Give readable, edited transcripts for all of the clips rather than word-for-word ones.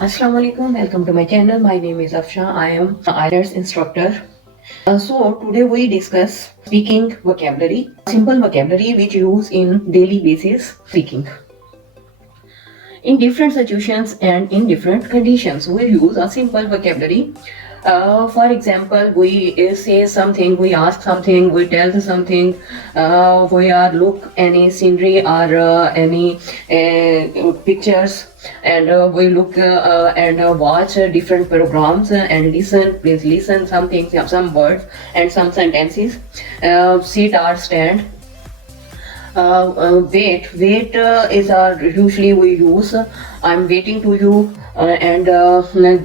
Assalamu alaikum, welcome to my channel. My name is Afshan. I am an IELTS instructor. So today we discuss speaking vocabulary, simple vocabulary which use in daily basis speaking. In different situations and in different conditions, we use a simple vocabulary. For example, we say something, we ask something, we tell something, we are look any scenery or any pictures, and we look and watch different programs and listen. Please listen something, some words and some sentences. Sit or stand. Wait is usually we use. I'm waiting to you, and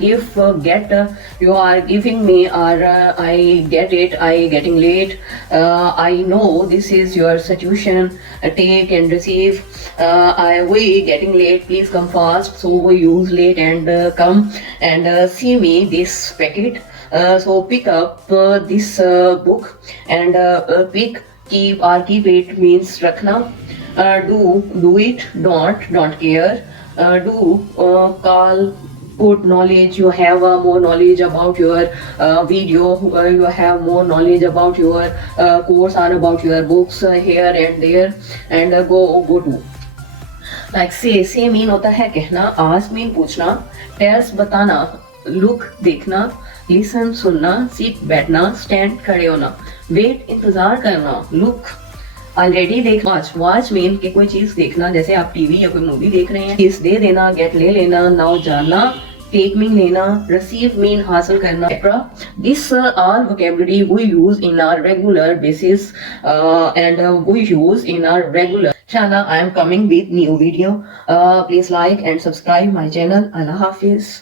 give get. You are giving me, or I get it. I getting late. I know this is your situation. Take and receive. We getting late. Please come fast. So we use late and come and see me this packet. So pick up this book and pick. Keep it means rakhna. Do it, don't care. Call, put knowledge. You have more knowledge about your video. You have more knowledge about your course or about your books here and there, and go to. Like say mean होता है कहना, ask mean पूछना, tells बताना, look देखना, listen सुनना, sit बैठना, stand खड़े होना, wait इंतजार करना, look ऑलरेडी देख, वॉच मीन कि कोई चीज देखना, जैसे आप टीवी या कोई मूवी देख रहे हैं. किस दे देना, गेट ले लेना, नाउ जानना, टेक मीन लेना, रिसीव मीन हासिल करना. This all vocabulary we use in our regular basis, and we use in our regular. Inshallah, I am coming with new video. Please like and subscribe my channel. Allah Hafiz.